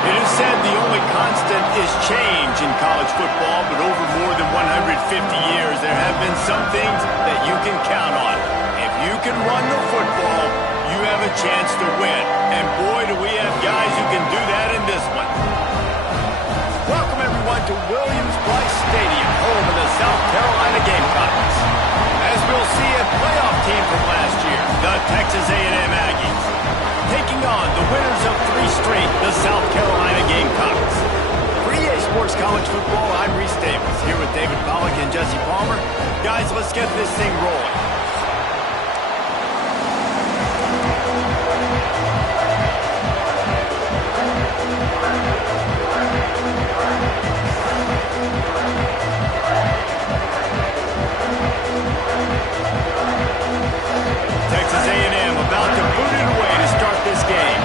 It is said the only constant is change in college football, but over more than 150 years, there have been some things that you can count on. If you can run the football, you have a chance to win. And boy, do we have guys who can do that in this one. Welcome, everyone, to Williams-Brice Stadium, home of the South Carolina Gamecocks. As we'll see, a playoff team from last year, the Texas A&M Aggies, taking on the winners of 3 straight, the South Carolina Gamecocks. For EA Sports College Football, I'm Reese Davis, here with David Pollack and Jesse Palmer. Guys, let's get this thing rolling. Texas A&M about to boot it away to start this game.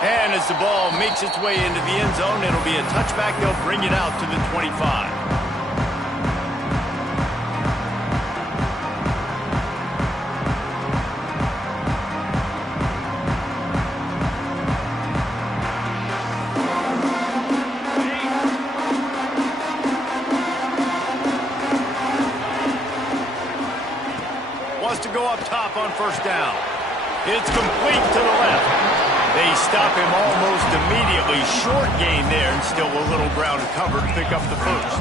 And as the ball makes its way into the end zone, it'll be a touchback. They'll bring it out to the 25. Wants to go up top on first down. It's complete to the left. They stop him almost immediately. Short gain there, and still a little ground to cover to pick up the first.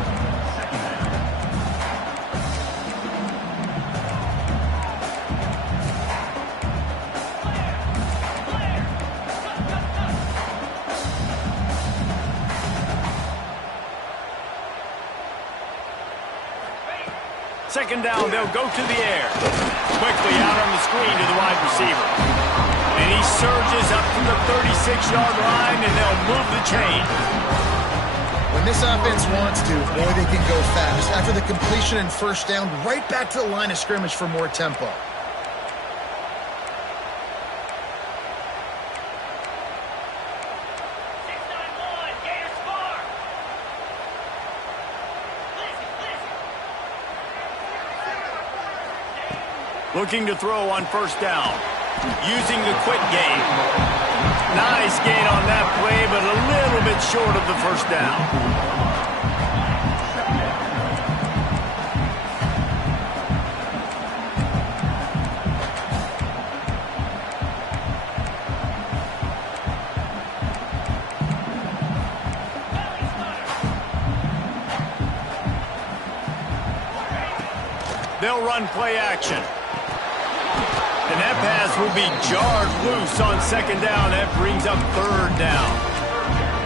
Second down, they'll go to the air. Quickly out on the screen to the wide receiver. And he surges up to the 36-yard line, and they'll move the chain. When this offense wants to, boy, they can go fast. After the completion and first down, right back to the line of scrimmage for more tempo. Looking to throw on first down. Using the quick gain. Nice gain on that play, but a little bit short of the first down. They'll run play action. And that pass will be jarred loose on second down. That brings up third down.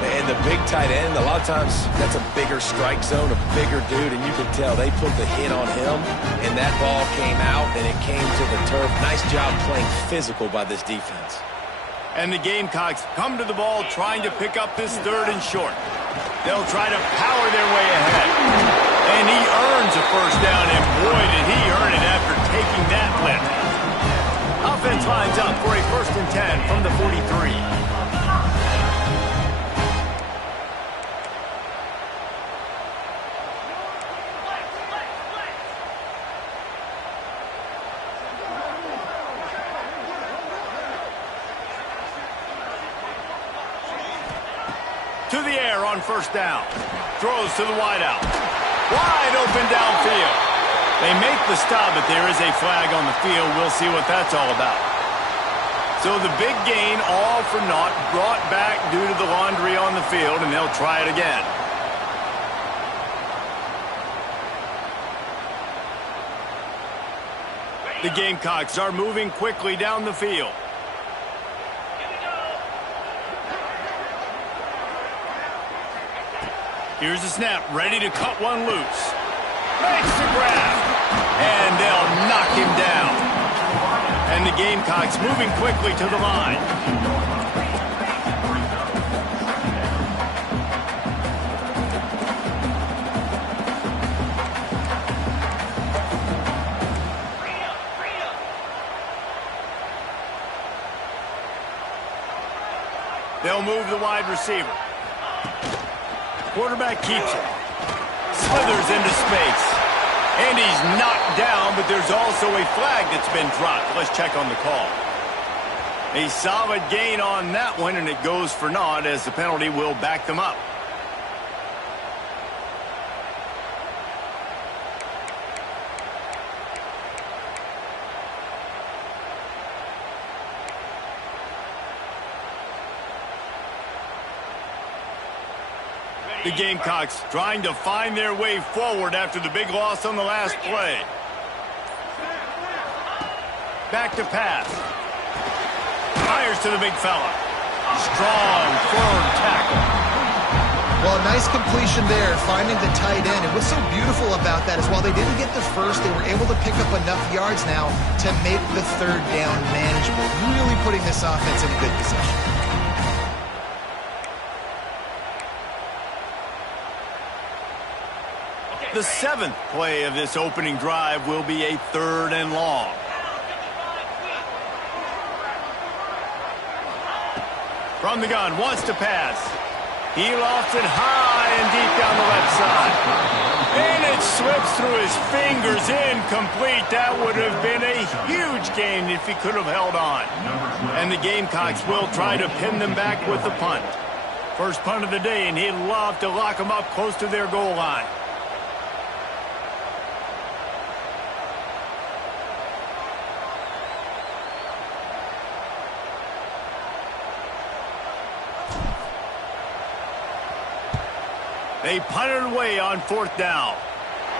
And the big tight end, a lot of times that's a bigger strike zone, a bigger dude, and you can tell they put the hit on him, and that ball came out, and it came to the turf. Nice job playing physical by this defense. And the Gamecocks come to the ball trying to pick up this third and short. They'll try to power their way ahead. And he earns a first down, and boy, did he earn it after taking that lift. Offense lines up for a 1st and 10 from the 43. To the air on first down. Throws to the wideout. Wide open downfield. They make the stop, but there is a flag on the field. We'll see what that's all about. So the big gain, all for naught, brought back due to the laundry on the field, and they'll try it again. The Gamecocks are moving quickly down the field. Here's the snap, ready to cut one loose. Makes the grab, and they'll knock him down. And the Gamecocks moving quickly to the line. They'll move the wide receiver. Quarterback keeps it. Slithers into space. And he's knocked down, but there's also a flag that's been dropped. Let's check on the call. A solid gain on that one, and it goes for naught as the penalty will back them up. The Gamecocks trying to find their way forward after the big loss on the last play. Back to pass. Fires to the big fella. Strong, firm tackle. Well, nice completion there, finding the tight end. And what's so beautiful about that is while they didn't get the first, they were able to pick up enough yards now to make the third down manageable. Really putting this offense in a good position. The seventh play of this opening drive will be a 3rd and long. From the gun, wants to pass. He lofts it high and deep down the left side. And it slips through his fingers, incomplete. That would have been a huge gain if he could have held on. And the Gamecocks will try to pin them back with the punt. First punt of the day, and he'd love to lock them up close to their goal line. They punted away on 4th down.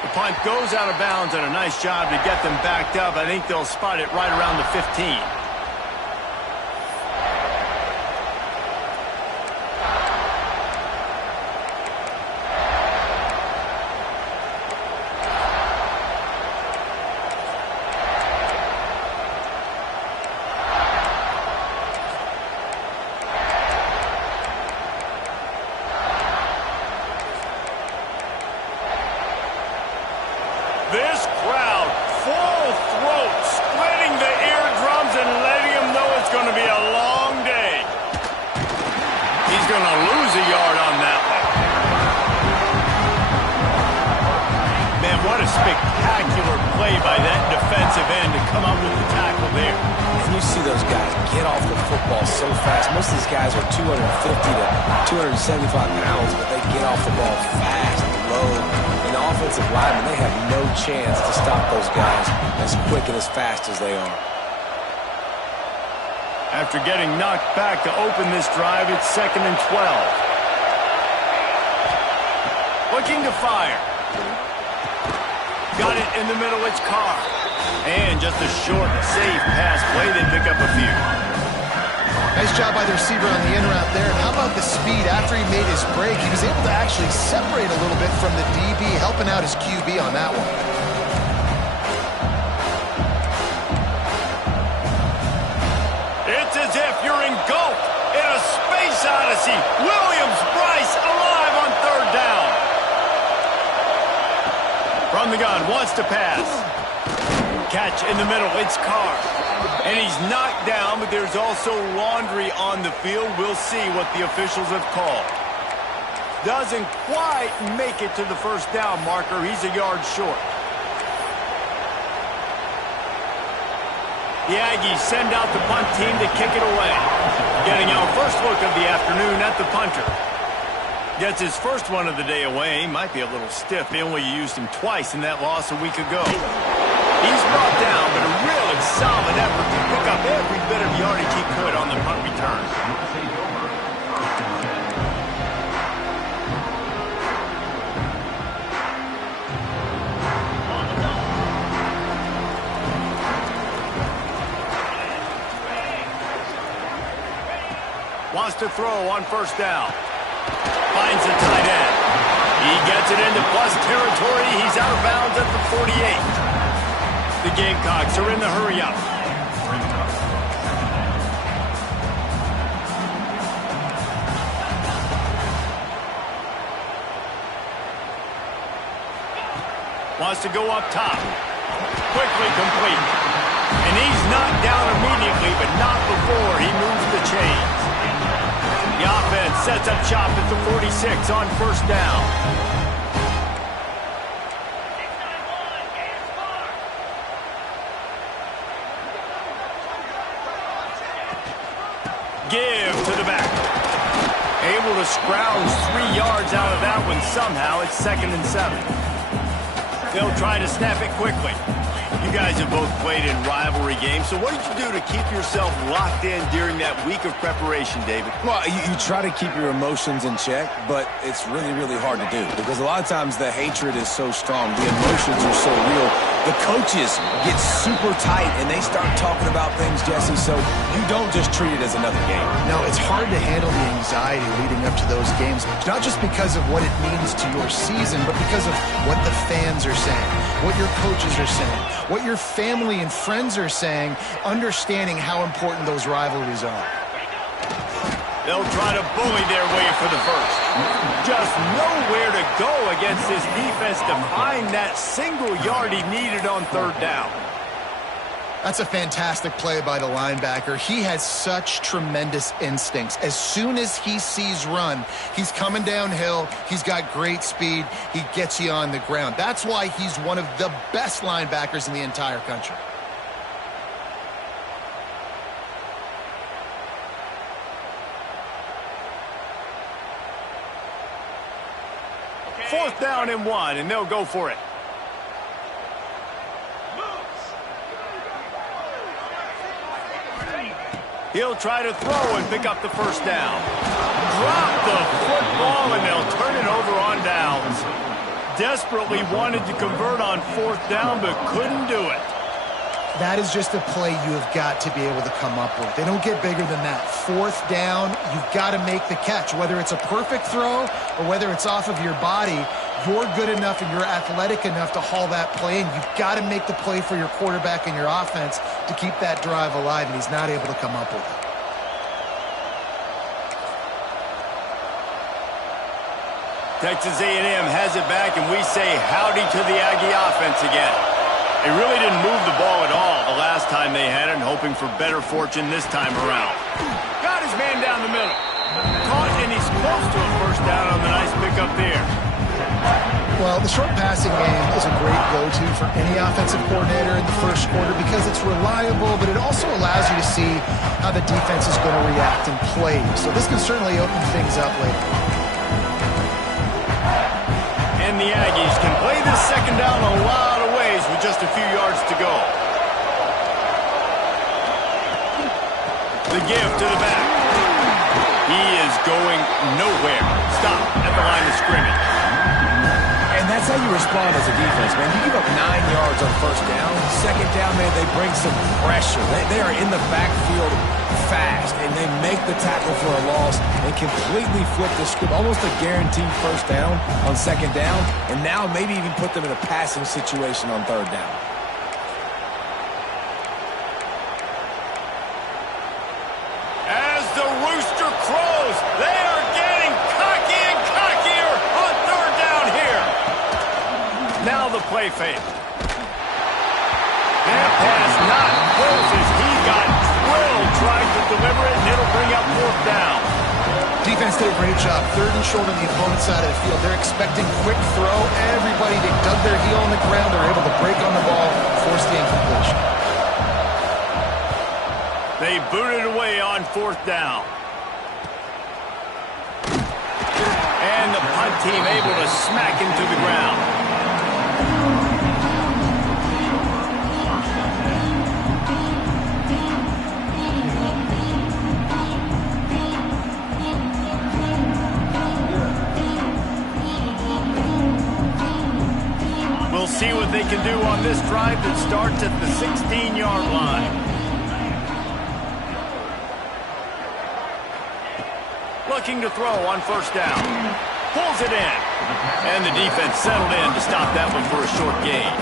The punt goes out of bounds, and a nice job to get them backed up. I think they'll spot it right around the 15. This crowd, full throat, splitting the eardrums and letting them know it's going to be a long day. He's going to lose a yard on that one. Man, what a spectacular play by that defensive end to come up with the tackle there. And you see those guys get off the football so fast. Most of these guys are 250 to 275 pounds, but they get off the ball fast, low. And the offensive linemen, they have no chance to stop those guys as quick and as fast as they are. After getting knocked back to open this drive, it's 2nd and 12. Looking to fire. Got it in the middle, it's Carr. And just a short, safe pass play, they pick up a few. Nice job by the receiver on the in route there. And how about the speed after he made his break? He was able to actually separate a little bit from the DB, helping out his QB on that one. It's as if you're engulfed in a space odyssey. Williams-Brice alive on 3rd down. From the gun, wants to pass. Catch in the middle, it's Carr. And he's knocked down, but there's also laundry on the field. We'll see what the officials have called. Doesn't quite make it to the 1st down marker. He's a yard short. The Aggies send out the punt team to kick it away. Getting our first look of the afternoon at the punter. Gets his first one of the day away. Might be a little stiff. They only used him twice in that loss a week ago. He's brought down, but a really solid effort to pick up every bit of yardage he could on the punt return. Wants to throw on 1st down. Finds the tight end. He gets it into plus territory. He's out of bounds at the 48. The Gamecocks are in the hurry-up. Wants to go up top. Quickly complete. And he's knocked down immediately, but not before he moves the chains. The offense sets up shop at the 46 on 1st down. give to the back. Able to scrounge 3 yards out of that one somehow. It's 2nd and 7. They'll try to snap it quickly. You guys have both played in rivalry games, so what did you do to keep yourself locked in during that week of preparation, David? Well, you try to keep your emotions in check, but it's really, really hard to do because a lot of times the hatred is so strong. The emotions are so real. The coaches get super tight, and they start talking about things, Jesse, so you don't just treat it as another game. No, it's hard to handle the anxiety leading up to those games, not just because of what it means to your season, but because of what the fans are saying, what your coaches are saying, what your family and friends are saying, understanding how important those rivalries are. They'll try to bully their way for the first. Just nowhere to go against this defense to find that single yard he needed on 3rd down. That's a fantastic play by the linebacker. He has such tremendous instincts. As soon as he sees run, he's coming downhill. He's got great speed. He gets you on the ground. That's why he's one of the best linebackers in the entire country. Fourth down and 1, and they'll go for it. He'll try to throw and pick up the first down. Drop the football, and they'll turn it over on downs. Desperately wanted to convert on 4th down, but couldn't do it. That is just a play you have got to be able to come up with. They don't get bigger than that. 4th down, you've got to make the catch. Whether it's a perfect throw or whether it's off of your body, you're good enough and you're athletic enough to haul that play, and you've got to make the play for your quarterback and your offense to keep that drive alive, and he's not able to come up with it. Texas A&M has it back, and we say howdy to the Aggie offense again. They really didn't move the ball at all the last time they had it, hoping for better fortune this time around. Got his man down the middle. Caught, and he's close to a first down on the nice pickup there. Well, the short passing game is a great go-to for any offensive coordinator in the first quarter because it's reliable, but it also allows you to see how the defense is going to react and play. So this can certainly open things up later. And the Aggies can play this 2nd down a lot of ways with just a few yards to go. The give to the back. He is going nowhere. Stop at the line of scrimmage. And that's how you respond as a defense, man. You give up 9 yards on 1st down. 2nd down, man, they bring some pressure. They are in the backfield fast, and they make the tackle for a loss and completely flip the script. Almost a guaranteed first down on 2nd down, and now maybe even put them in a passing situation on 3rd down. As the rooster crows, they are getting cocky and cockier on 3rd down here. Now the play fake. That pass not close as he got drilled trying to deliver it, and it'll bring up 4th down. Defense did a great job. 3rd and short on the opponent's side of the field. They're expecting quick throw. Everybody, they dug their heel on the ground. They're able to break on the ball, force the incompletion. They booted away on 4th down. And the punt team able to smack him to the ground. We'll see what they can do on this drive that starts at the 16-yard line. Looking to throw on 1st down. Pulls it in. And the defense settled in to stop that one for a short gain.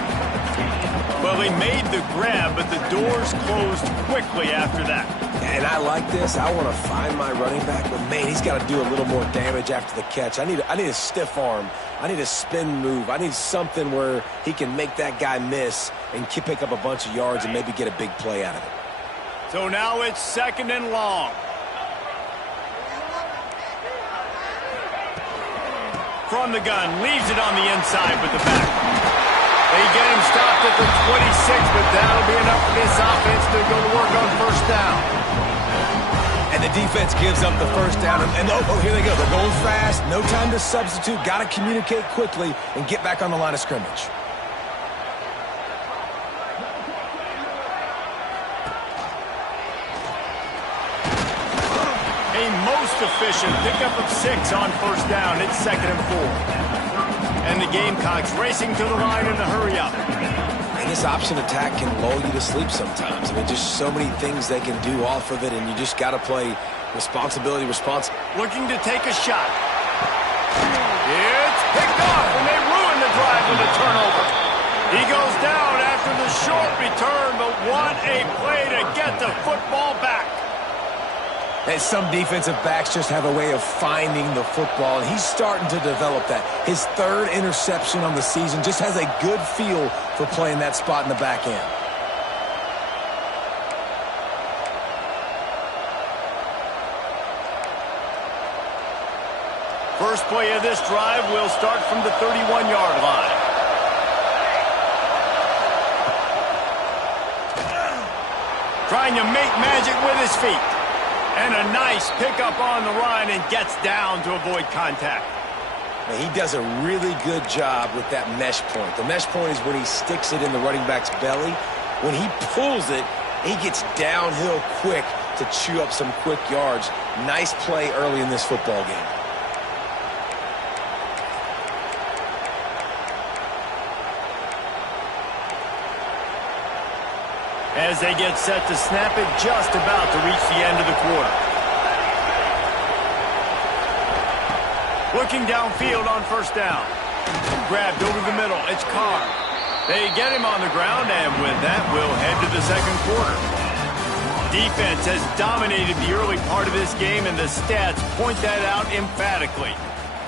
Well, they made the grab, but the doors closed quickly after that. And I like this. I want to find my running back, but man, he's got to do a little more damage after the catch. I need a stiff arm. I need a spin move. I need something where he can make that guy miss and pick up a bunch of yards and maybe get a big play out of it. So now it's 2nd and long. From the gun, leaves it on the inside with the back. They get him stopped at the 26, but that'll be enough for this offense to go to work on 1st down. And And the defense gives up the first down. And oh, here they go. They're going fast. No time to substitute. Got to communicate quickly and get back on the line of scrimmage. A most efficient pickup of 6 on first down. It's 2nd and 4. And the Gamecocks racing to the line in a hurry-up. And this option attack can lull you to sleep sometimes. I mean, just so many things they can do off of it, and you just got to play responsibility. Looking to take a shot. It's picked off, and they ruin the drive with a turnover. He goes down after the short return, but what a play to get the football back. And some defensive backs just have a way of finding the football, and he's starting to develop that. His 3rd interception on the season, just has a good feel for playing that spot in the back end. First play of this drive will start from the 31-yard line. Trying to make magic with his feet. And a nice pickup on the run and gets down to avoid contact. Now, he does a really good job with that mesh point. The mesh point is when he sticks it in the running back's belly. When he pulls it, he gets downhill quick to chew up some quick yards. Nice play early in this football game. As they get set to snap it, just about to reach the end of the quarter. Looking downfield on first down. Grabbed over the middle. It's Carr. They get him on the ground, and with that, we'll head to the second quarter. Defense has dominated the early part of this game, and the stats point that out emphatically.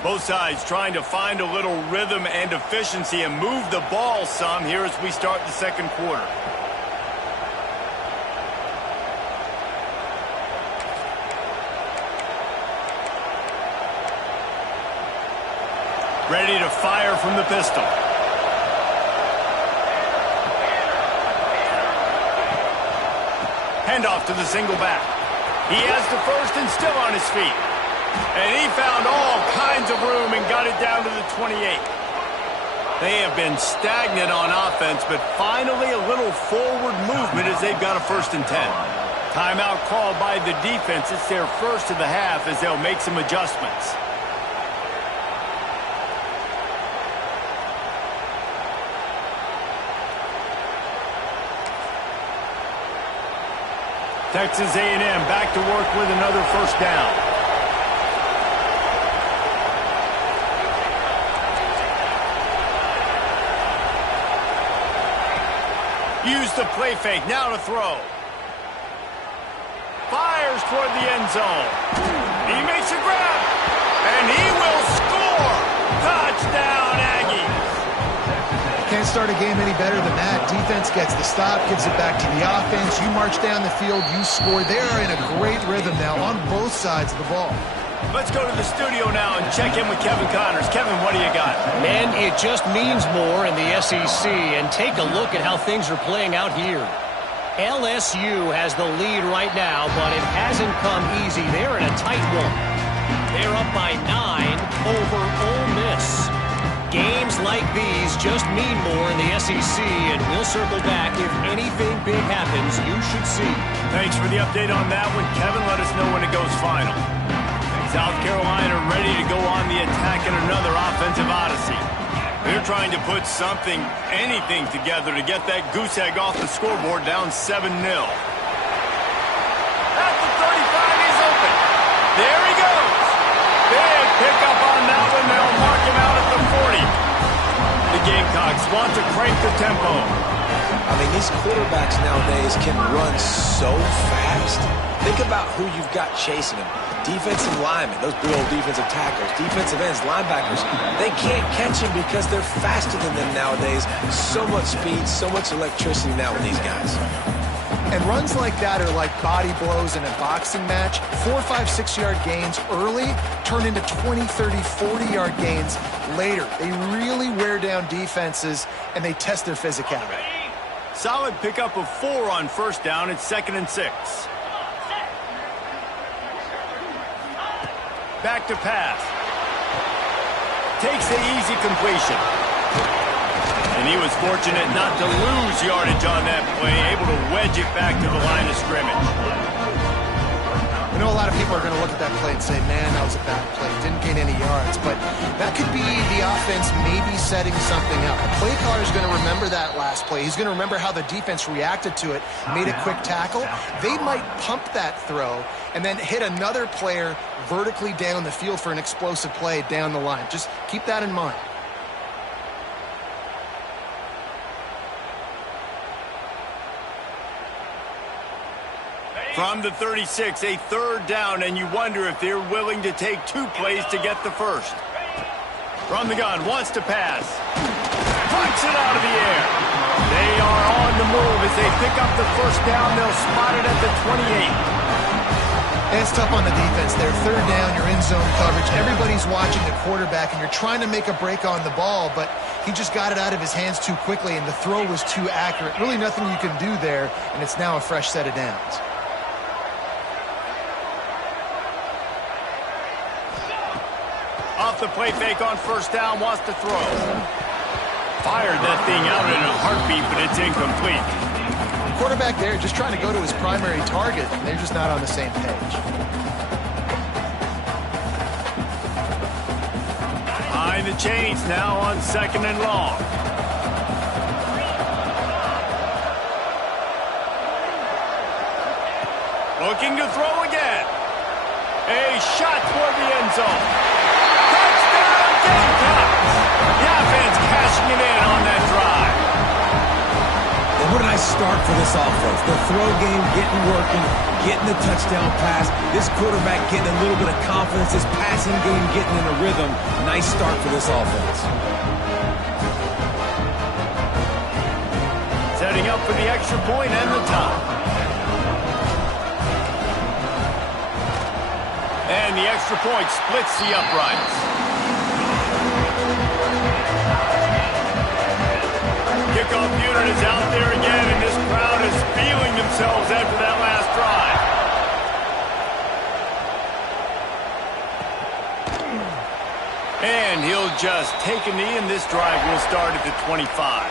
Both sides trying to find a little rhythm and efficiency and move the ball some here as we start the second quarter. Ready to fire from the pistol. Handoff to the single back. He has the first and still on his feet. And he found all kinds of room and got it down to the 28. They have been stagnant on offense, but finally a little forward movement as they've got a 1st and 10. Timeout called by the defense. It's their first of the half as they'll make some adjustments. Texas A&M back to work with another first down. Use the play fake, now to throw. Fires toward the end zone. He makes a grab, and he will score. Touchdown, Aggies. Can't start a game any better than that. Defense gets the stop, gives it back to the offense. You march down the field, you score. They are in a great rhythm now on both sides of the ball. Let's go to the studio now and check in with Kevin Connors. Kevin, what do you got? Man, it just means more in the SEC, and take a look at how things are playing out here. LSU has the lead right now, but it hasn't come easy. They're in a tight one. They're up by 9 over Ole Miss. Games like these just mean more in the SEC, and we'll circle back. If anything big happens, you should see. Thanks for the update on that one, Kevin. Let us know when it goes final. South Carolina ready to go on the attack in another offensive odyssey. They're trying to put something, anything together to get that goose egg off the scoreboard down 7-0. At the 35, he's open. There he goes. Big pickup on that one. They'll mark him out at the 40. The Gamecocks want to crank the tempo. I mean, these quarterbacks nowadays can run so fast. Think about who you've got chasing them. Defensive linemen, those big old defensive tackles, defensive ends, linebackers. They can't catch him because they're faster than them nowadays. So much speed, so much electricity now with these guys. And runs like that are like body blows in a boxing match. 4, 5, 6-yard gains early turn into 20, 30, 40-yard gains later. They really wear down defenses, and they test their physicality. Solid pickup of 4 on first down. It's 2nd and 6. Back to pass. Takes the easy completion. And he was fortunate not to lose yardage on that play, able to wedge it back to the line of scrimmage. I know a lot of people are going to look at that play and say, man, that was a bad play. Didn't gain any yards. But that could be the offense maybe setting something up. The play caller is going to remember that last play. He's going to remember how the defense reacted to it, made a quick tackle. They might pump that throw and then hit another player vertically down the field for an explosive play down the line. Just keep that in mind. From the 36, a third down, and you wonder if they're willing to take 2 plays to get the first. From the gun, wants to pass. Punts it out of the air. They are on the move as they pick up the first down. They'll spot it at the 28. It's tough on the defense there. Third down, you're in zone coverage. Everybody's watching the quarterback, and you're trying to make a break on the ball, but he just got it out of his hands too quickly, and the throw was too accurate. Really nothing you can do there, and it's now a fresh set of downs. Off the play fake on first down, wants to throw. Fired that thing out in a heartbeat, but it's incomplete. Quarterback there just trying to go to his primary target, and they're just not on the same page. Behind the chains now on 2nd and long. Looking to throw again. A shot toward the end zone. Touchdown, Gamecocks! The offense cashing it in on that drive. And what a nice start for this offense. The throw game getting working, getting the touchdown pass. This quarterback getting a little bit of confidence. This passing game getting in a rhythm. Nice start for this offense. Setting up for the extra point and the tie. And the extra point splits the uprights. Kickoff unit is out there again, and this crowd is feeling themselves after that last drive. And he'll just take a knee, and this drive will start at the 25.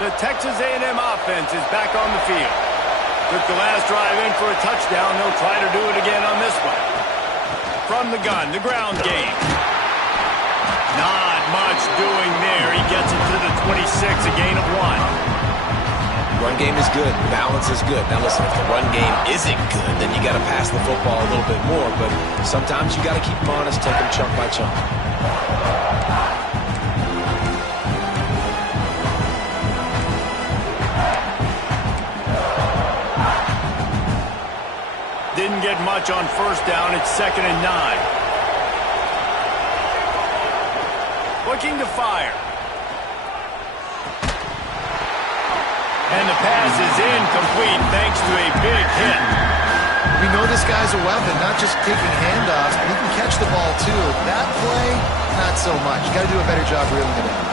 The Texas A&M offense is back on the field. Took the last drive in for a touchdown. They'll try to do it again on this one. From the gun, the ground game. Not much doing there. He gets it to the 26, a gain of 1. Run game is good. Balance is good. Now listen, if the run game isn't good, then you got to pass the football a little bit more. But sometimes you got to keep them honest, take them chunk by chunk. Didn't get much on first down. It's 2nd and 9. Looking to fire. And the pass is incomplete thanks to a big hit. We know this guy's a weapon, not just taking handoffs, but he can catch the ball too. That play, not so much. You got to do a better job reeling it in.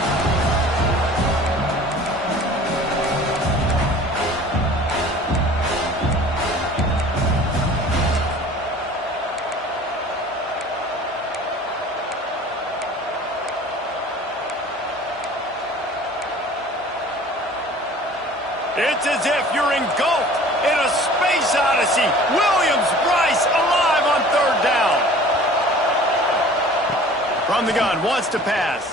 It's as if you're engulfed in a space odyssey. Williams-Brice alive on third down. From the gun, wants to pass.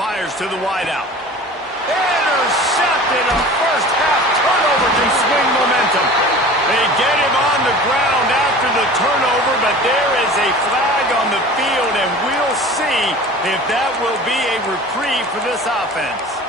Fires to the wideout. Intercepted. A first-half turnover can swing momentum. They get him on the ground after the turnover, but there is a flag on the field, and we'll see if that will be a reprieve for this offense.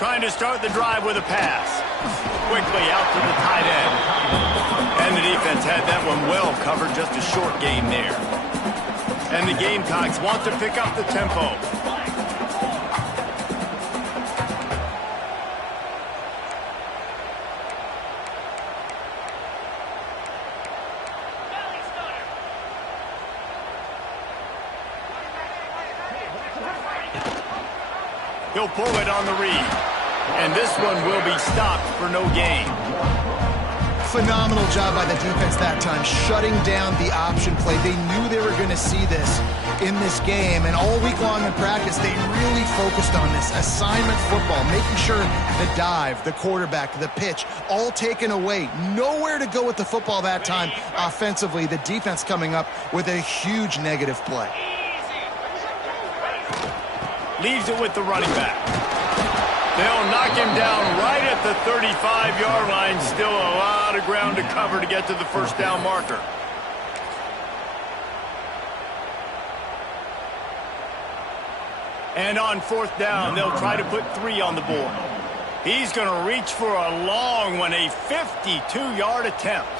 Trying to start the drive with a pass. Quickly out to the tight end. And the defense had that one well covered, just a short game there. And the Gamecocks want to pick up the tempo. He'll pull it on the read. And this one will be stopped for no gain. Phenomenal job by the defense that time, shutting down the option play. They knew they were going to see this in this game, and all week long in practice, they really focused on this assignment football, making sure the dive, the quarterback, the pitch, all taken away. Nowhere to go with the football that time offensively. The defense coming up with a huge negative play. Leaves it with the running back. They'll knock him down right at the 35-yard line. Still a lot of ground to cover to get to the first down marker. And on fourth down, they'll try to put 3 on the board. He's going to reach for a long one, a 52-yard attempt.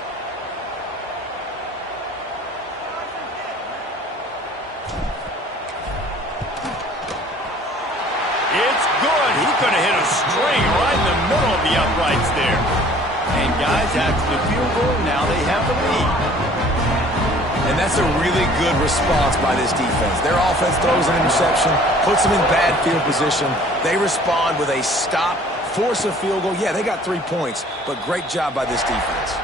It's good. He could have hit a string right in the middle of the uprights there. And guys, after the field goal, now they have the lead. And that's a really good response by this defense. Their offense throws an interception, puts them in bad field position. They respond with a stop, force a field goal. Yeah, they got 3 points, but great job by this defense.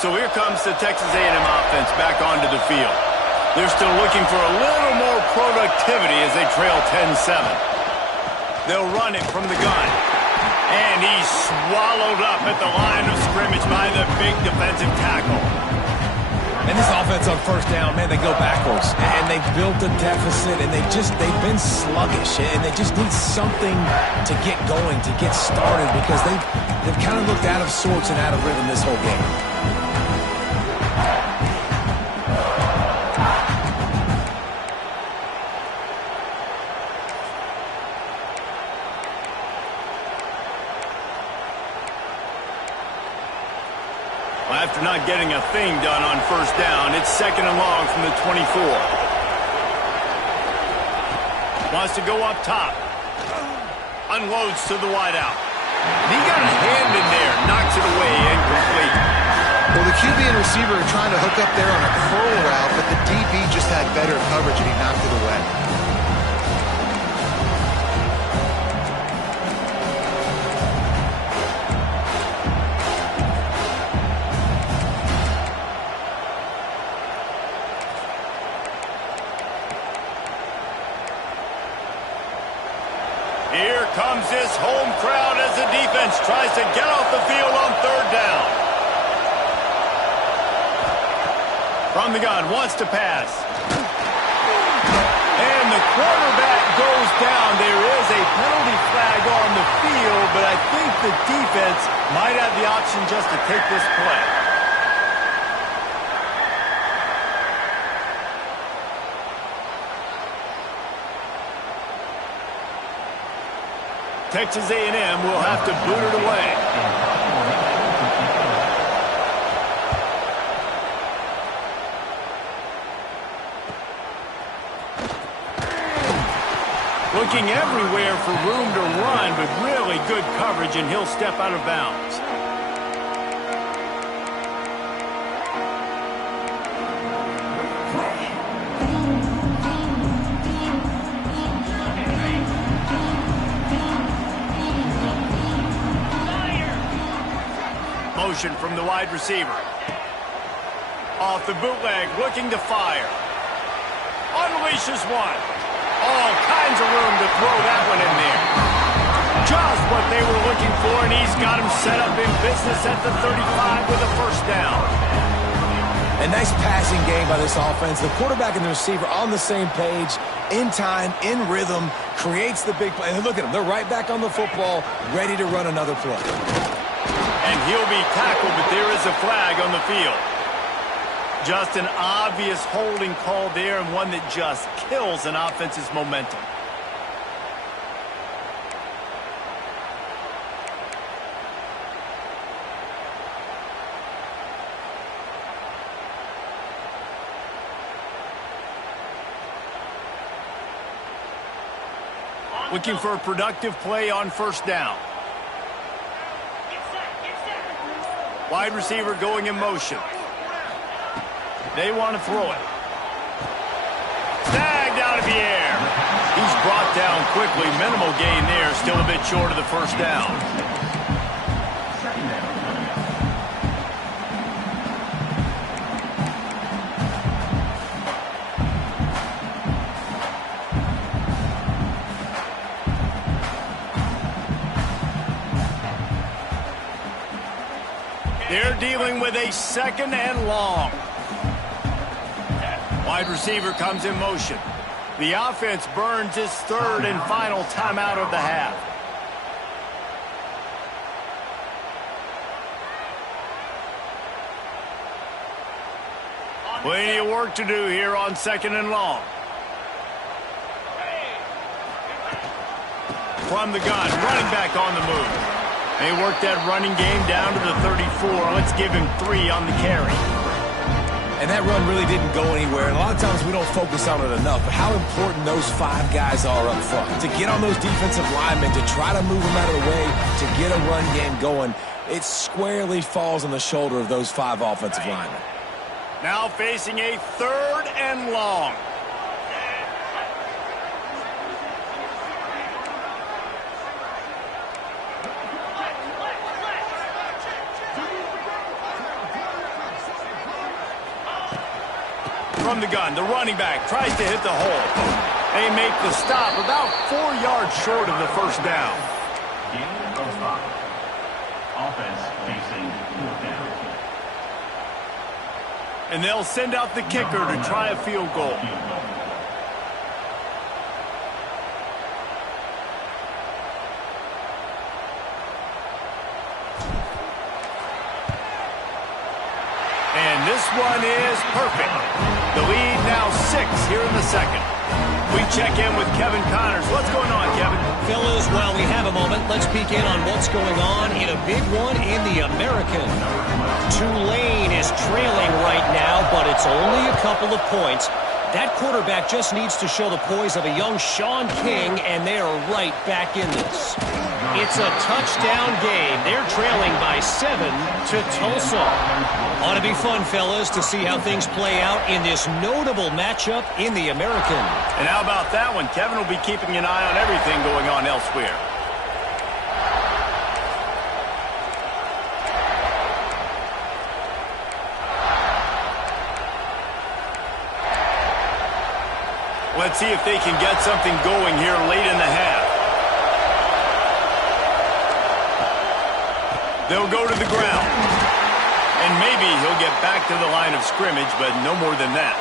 So here comes the Texas A&M offense back onto the field. They're still looking for a little more productivity as they trail 10-7. They'll run it from the gun. And he's swallowed up at the line of scrimmage by the big defensive tackle. And this offense on first down, man, they go backwards. And they've built a deficit, and they've been sluggish. And they just need something to get going, to get started, because they've kind of looked out of sorts and out of rhythm this whole game. After not getting a thing done on first down, it's 2nd and long from the 24. Wants to go up top. Unloads to the wideout. He got a hand in there. Knocks it away. Incomplete. Well, the QB and receiver are trying to hook up there on a curl route, but the DB just had better coverage and he knocked it away. Here comes this home crowd as the defense tries to get off the field on third down. From the gun, wants to pass. And the quarterback goes down. There is a penalty flag on the field, but I think the defense might have the option just to take this play. Texas A&M will have to boot it away. Looking everywhere for room to run, but really good coverage, and he'll step out of bounds. Motion from the wide receiver. Off the bootleg, looking to fire. Unleashes one. All kinds of room to throw that one in there. Just what they were looking for, and he's got him set up in business at the 35 with a first down. A nice passing game by this offense. The quarterback and the receiver on the same page, in time, in rhythm, creates the big play. And look at them. They're right back on the football, ready to run another play. And he'll be tackled, but there is a flag on the field. Just an obvious holding call there, and one that just kills an offense's momentum. Looking for a productive play on first down. Wide receiver going in motion. They want to throw it. Snagged out of the air. He's brought down quickly. Minimal gain there. Still a bit short of the first down. They're dealing with a second and long. Wide receiver comes in motion. The offense burns its third and final timeout of the half. Plenty of work to do here on second and long. From the gun, running back on the move. They work that running game down to the 34. Let's give him 3 on the carry. And that run really didn't go anywhere. And a lot of times we don't focus on it enough. But how important those 5 guys are up front. To get on those defensive linemen, to try to move them out of the way, to get a run game going, it squarely falls on the shoulder of those 5 offensive linemen. Now facing a third and long. From the gun, the running back tries to hit the hole. They make the stop about 4 yards short of the first down. Offense facing 4th down. And they'll send out the kicker to try a field goal. And this one is perfect. The lead now 6 here in the second. We check in with Kevin Connors. What's going on, Kevin? Fellas, while we have a moment, let's peek in on what's going on in a big one in the American. Tulane is trailing right now, but it's only a couple of points. That quarterback just needs to show the poise of a young Sean King, and they are right back in this. It's a touchdown game. They're trailing by 7 to Tulsa. Ought to be fun, fellas, to see how things play out in this notable matchup in the American. And how about that one? Kevin will be keeping an eye on everything going on elsewhere. Let's see if they can get something going here late in the half. They'll go to the ground. And maybe he'll get back to the line of scrimmage, but no more than that.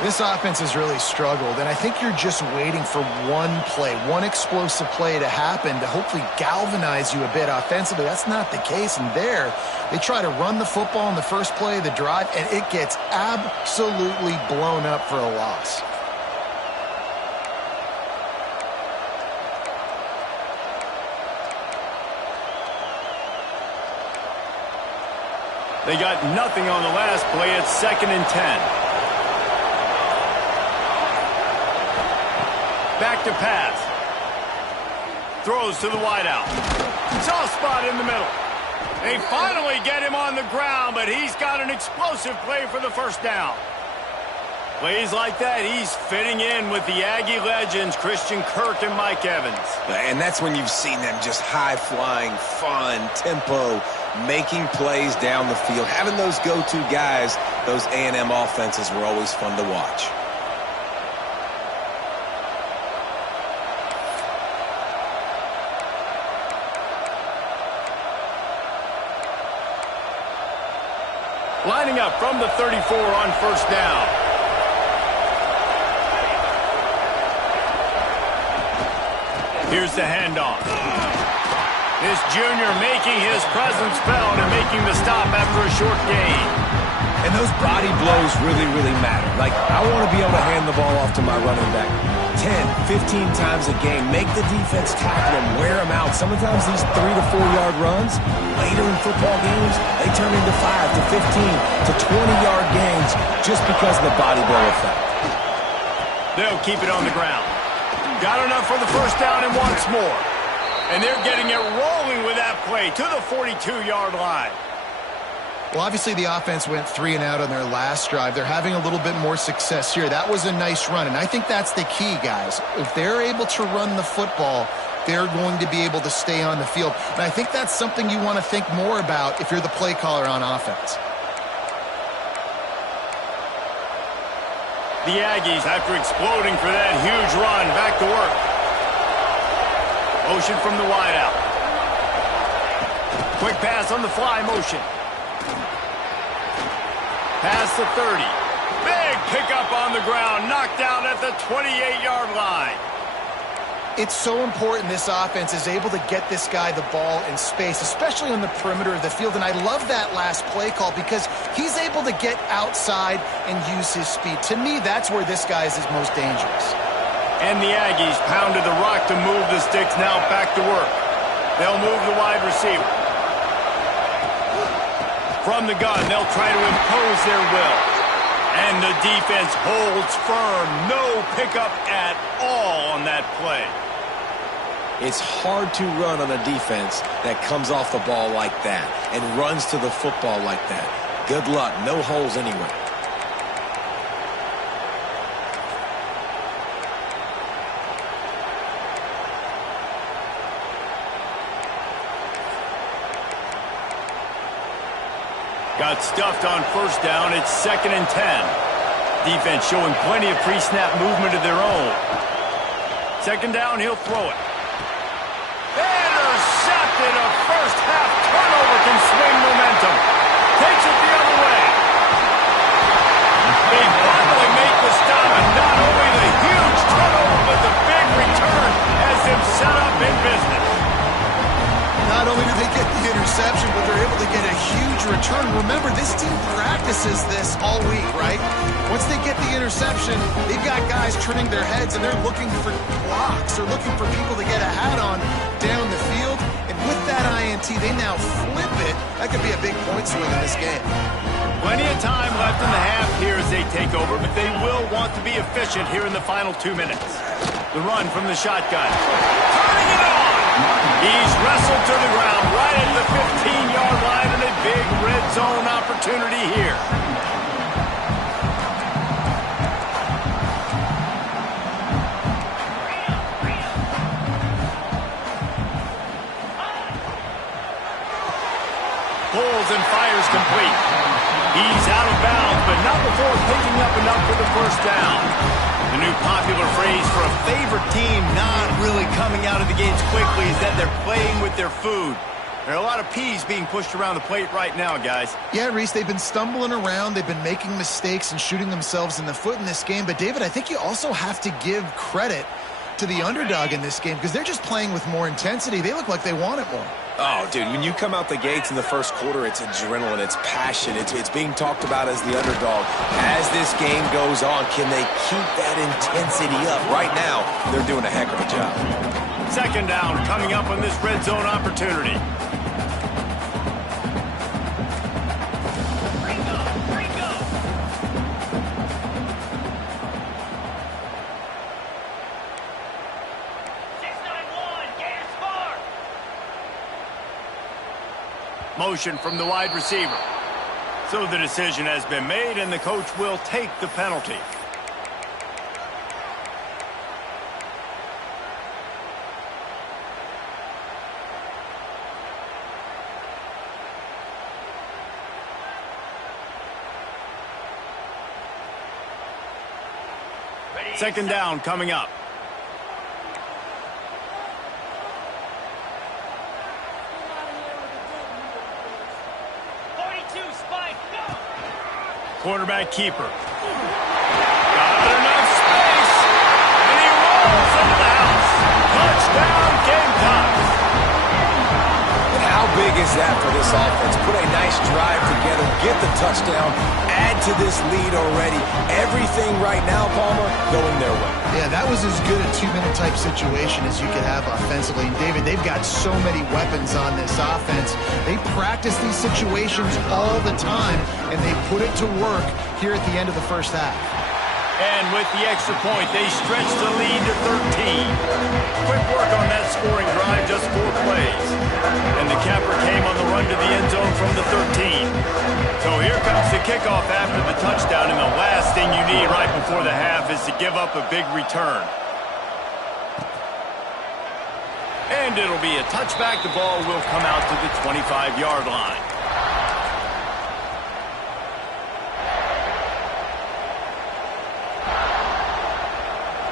This offense has really struggled, and I think you're just waiting for one play, one explosive play to happen to hopefully galvanize you a bit offensively. That's not the case, and there they try to run the football in the first play of the drive, and it gets absolutely blown up for a loss. They got nothing on the last play. It's 2nd and 10. Back to pass. Throws to the wideout. Soft spot in the middle. They finally get him on the ground, but he's got an explosive play for the first down. Plays like that, he's fitting in with the Aggie legends, Christian Kirk and Mike Evans. And that's when you've seen them just high-flying, fun, tempo, making plays down the field. Having those go-to guys, those A&M offenses were always fun to watch. Lining up from the 34 on first down. Here's the handoff. This junior making his presence felt and making the stop after a short gain. And those body blows really, really matter. Like, I want to be able to hand the ball off to my running back 10, 15 times a game. Make the defense tackle them, wear them out. Sometimes these 3 to 4 yard runs, later in football games, they turn into 5 to 15 to 20-yard gains just because of the body blow effect. They'll keep it on the ground. Got enough for the first down and once more. And they're getting it rolling with that play to the 42-yard line. Well, obviously the offense went 3 and out on their last drive. They're having a little bit more success here. That was a nice run, and I think that's the key, guys. If they're able to run the football, they're going to be able to stay on the field. And I think that's something you want to think more about if you're the play caller on offense. The Aggies, after exploding for that huge run, back to work. Motion from the wideout. Quick pass on the fly motion. Past the 30. Big pickup on the ground. Knocked down at the 28-yard line. It's so important this offense is able to get this guy the ball in space, especially on the perimeter of the field. And I love that last play call because he's able to get outside and use his speed. To me, that's where this guy is his most dangerous. And the Aggies pounded the rock to move the sticks, now back to work. They'll move the wide receiver. From the gun, they'll try to impose their will. And the defense holds firm. No pickup at all on that play. It's hard to run on a defense that comes off the ball like that and runs to the football like that. Good luck. No holes anywhere. Got stuffed on first down. It's 2nd and 10. Defense showing plenty of pre-snap movement of their own. 2nd down, he'll throw it. Intercepted. A first half turnover can swing momentum. Takes it the other way. They finally make the stop, and not only the huge turnover, but the big return has them set up in business. Not only do they get the interception, but they're able to get a huge return. Remember, this team practices this all week, right? Once they get the interception, they've got guys turning their heads, and they're looking for blocks. They're looking for people to get a hat on down the field. And with that INT, they now flip it. That could be a big point swing in this game. Plenty of time left in the half here as they take over, but they will want to be efficient here in the final 2 minutes. The run from the shotgun. Turning it on! He's wrestled to the ground right at the 15-yard line, and a big red zone opportunity here. Pulls and fires complete. He's out of bounds, but not before picking up enough for the first down. The new popular phrase for a favorite team not really coming out of the gates quickly is that they're playing with their food. There are a lot of peas being pushed around the plate right now, guys. Yeah, Reese, they've been stumbling around. They've been making mistakes and shooting themselves in the foot in this game. But, David, I think you also have to give credit to the underdog in this game because they're just playing with more intensity. They look like they want it more. Oh, dude, when you come out the gates in the first quarter, it's adrenaline, it's passion, it's being talked about as the underdog. As this game goes on, can they keep that intensity up? Right now, they're doing a heck of a job. 2nd down coming up on this red zone opportunity. Motion from the wide receiver. So the decision has been made, and the coach will take the penalty. Second down coming up. Quarterback keeper. Got enough space, and he rolls into the house. Touchdown, Gamecocks. How big is that for this offense? Put a nice drive together, get the touchdown, add to this lead already. Everything right now, Palmer, going their way. Yeah, that was as good a two-minute type situation as you could have offensively. And David, they've got so many weapons on this offense. They practice these situations all the time, and they put it to work here at the end of the first half. And with the extra point, they stretch the lead to 13. Quick work on that scoring drive, just 4 plays. And the capper came on the run to the end zone from the 13. So here comes the kickoff after the touchdown, and the last thing you need right before the half is to give up a big return. And it'll be a touchback. The ball will come out to the 25-yard line.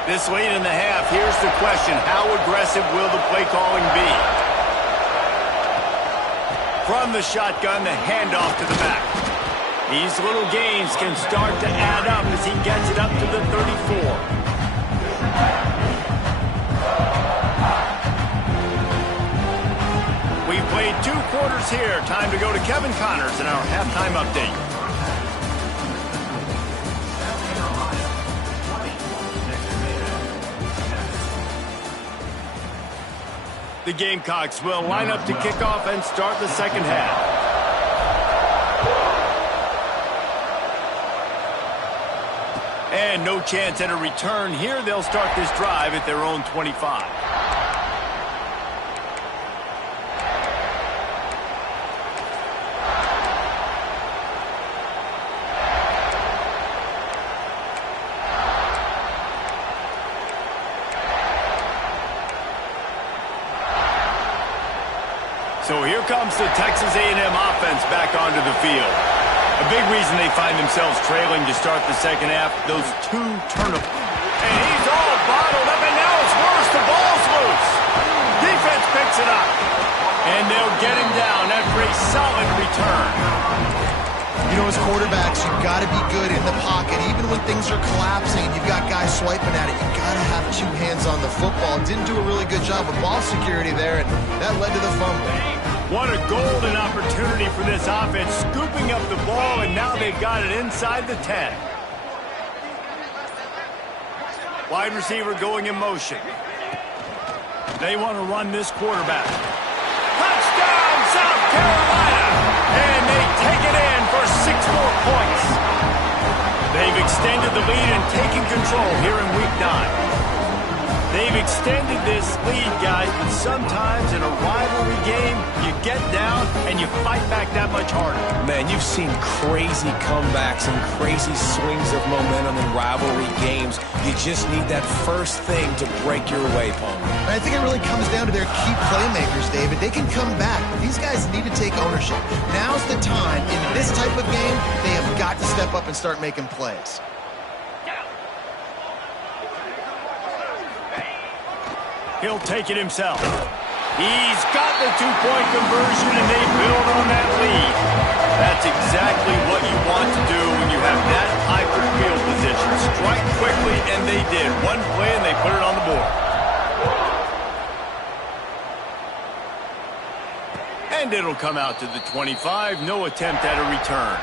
This late in the half, here's the question. How aggressive will the play calling be? From the shotgun, the handoff to the back. These little gains can start to add up as he gets it up to the 34. We've played 2 quarters here. Time to go to Kevin Connors in our halftime update. The Gamecocks will line up to kick off and start the second half. And no chance at a return here. They'll start this drive at their own 25. So here comes the Texas A&M offense back onto the field. A big reason they find themselves trailing to start the second half, those 2 turnovers. And he's all bottled up, and now it's worse. The ball's loose. Defense picks it up. And they'll get him down after a solid return. You know, as quarterbacks, you've got to be good in the pocket. Even when things are collapsing, you've got guys swiping at it. You've got to have 2 hands on the football. Didn't do a really good job of ball security there, and that led to the fumble. What a golden opportunity for this offense, scooping up the ball, and now they've got it inside the 10. Wide receiver going in motion. They want to run this quarterback. Touchdown, South Carolina! And they take it in for 6 more points. They've extended the lead and taken control here in Week 9. They've extended this lead, guys, but sometimes in a rivalry game, you get down and you fight back that much harder. Man, you've seen crazy comebacks and crazy swings of momentum in rivalry games. You just need that first thing to break your way, Palmer. I think it really comes down to their key playmakers, David. They can come back, but these guys need to take ownership. Now's the time. In this type of game, they have got to step up and start making plays. He'll take it himself. He's got the 2-point conversion, and they build on that lead. That's exactly what you want to do when you have that type of field position. Strike quickly, and they did. 1 play, and they put it on the board. And it'll come out to the 25. No attempt at a return.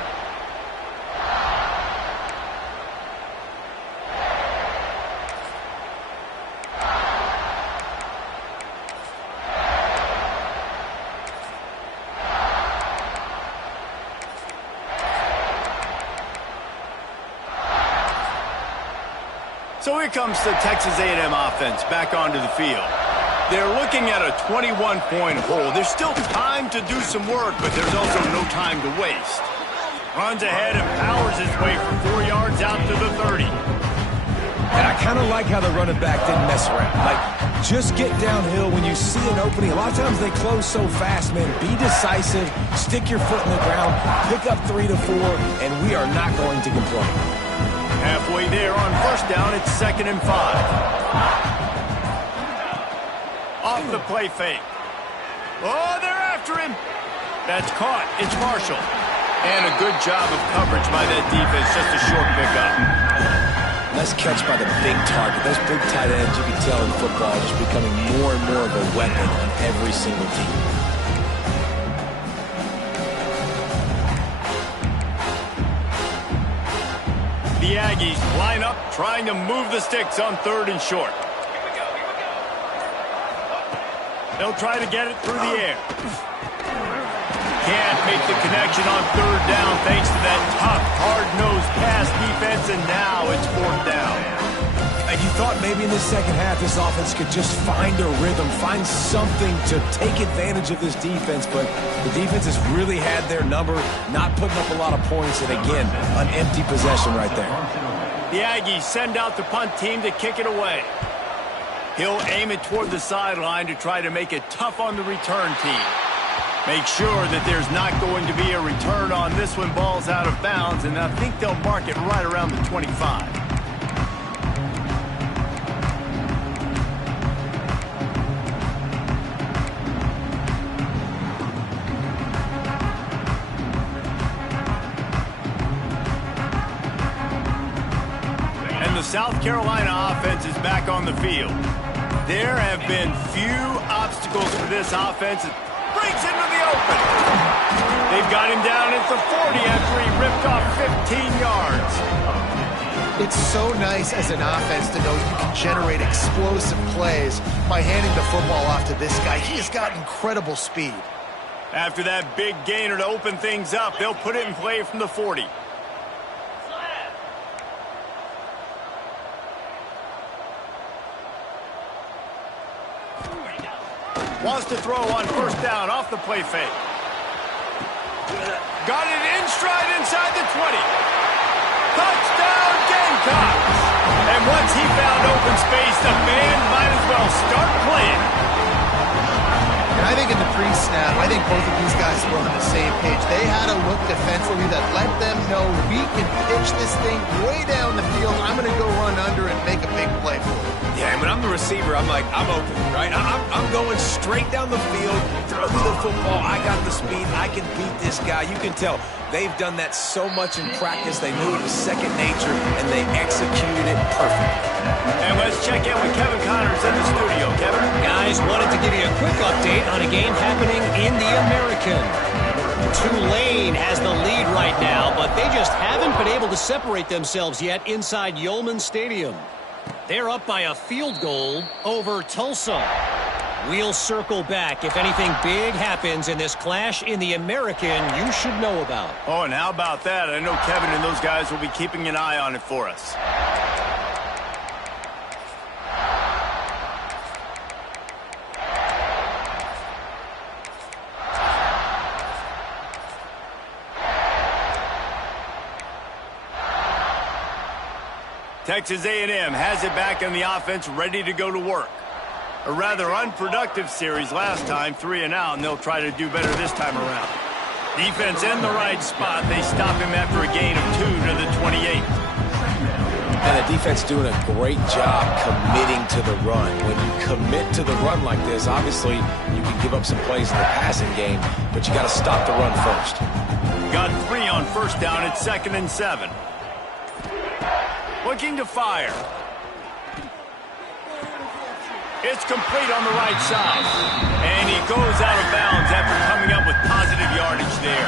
So here comes the Texas A&M offense back onto the field. They're looking at a 21-point hole. There's still time to do some work, but there's also no time to waste. Runs ahead and powers his way for 4 yards out to the 30. And I kind of like how the running back didn't mess around. Like, just get downhill when you see an opening. A lot of times they close so fast, man. Be decisive, stick your foot in the ground, pick up 3 to 4, and we are not going to complain. Halfway there on first down, it's 2nd and 5. Off the play fake. Oh, they're after him. That's caught. It's Marshall. And a good job of coverage by that defense, just a short pickup. Nice catch by the big target. Those big tight ends, you can tell in football, just becoming more and more of a weapon on every single team. The Aggies line up, trying to move the sticks on 3rd and short. They'll try to get it through the air. Can't make the connection on 3rd down thanks to that tough, hard-nosed pass defense, and now it's 4th down. And you thought maybe in the second half this offense could just find a rhythm, find something to take advantage of this defense, but the defense has really had their number, not putting up a lot of points, and again, an empty possession right there. The Aggies send out the punt team to kick it away. He'll aim it toward the sideline to try to make it tough on the return team. Make sure that there's not going to be a return on this when ball's out of bounds, and I think they'll mark it right around the 25. And the South Carolina offense is back on the field. There have been few obstacles for this offense. Breaks into the open. They've got him down at the 40 after he ripped off 15 yards. It's so nice as an offense to know you can generate explosive plays by handing the football off to this guy. He has got incredible speed. After that big gainer to open things up, they'll put it in play from the 40. Wants to throw on 1st down off the play fake. Got it in stride inside the 20. Touchdown Gamecocks! And once he found open space, the band might as well start playing. And I think in the pre-snap, I think both of these guys were on the same page. They had a look defensively that let them know we can pitch this thing way down the field. I'm going to go run under and make a big play for it. Yeah, and when I'm the receiver, I'm like, I'm open, right? I'm going straight down the field, throw me the football, I got the speed, I can beat this guy. You can tell they've done that so much in practice. They knew it was second nature, and they executed it perfectly. And let's check in with Kevin Connors in the studio. Kevin? Guys, wanted to give you a quick update on a game happening in the American. Tulane has the lead right now, but they just haven't been able to separate themselves yet inside Yulman Stadium. They're up by a field goal over Tulsa. We'll circle back if anything big happens in this clash in the American you should know about. Oh, and how about that? I know Kevin and those guys will be keeping an eye on it for us. Texas A&M has it back in the offense, ready to go to work. A rather unproductive series last time, 3 and out, and they'll try to do better this time around. Defense in the right spot. They stop him after a gain of 2 to the 28. And the defense doing a great job committing to the run. When you commit to the run like this, obviously you can give up some plays in the passing game, but you got to stop the run first. Got 3 on 1st down at 2nd and 7. Looking to fire. It's complete on the right side. And he goes out of bounds after coming up with positive yardage there.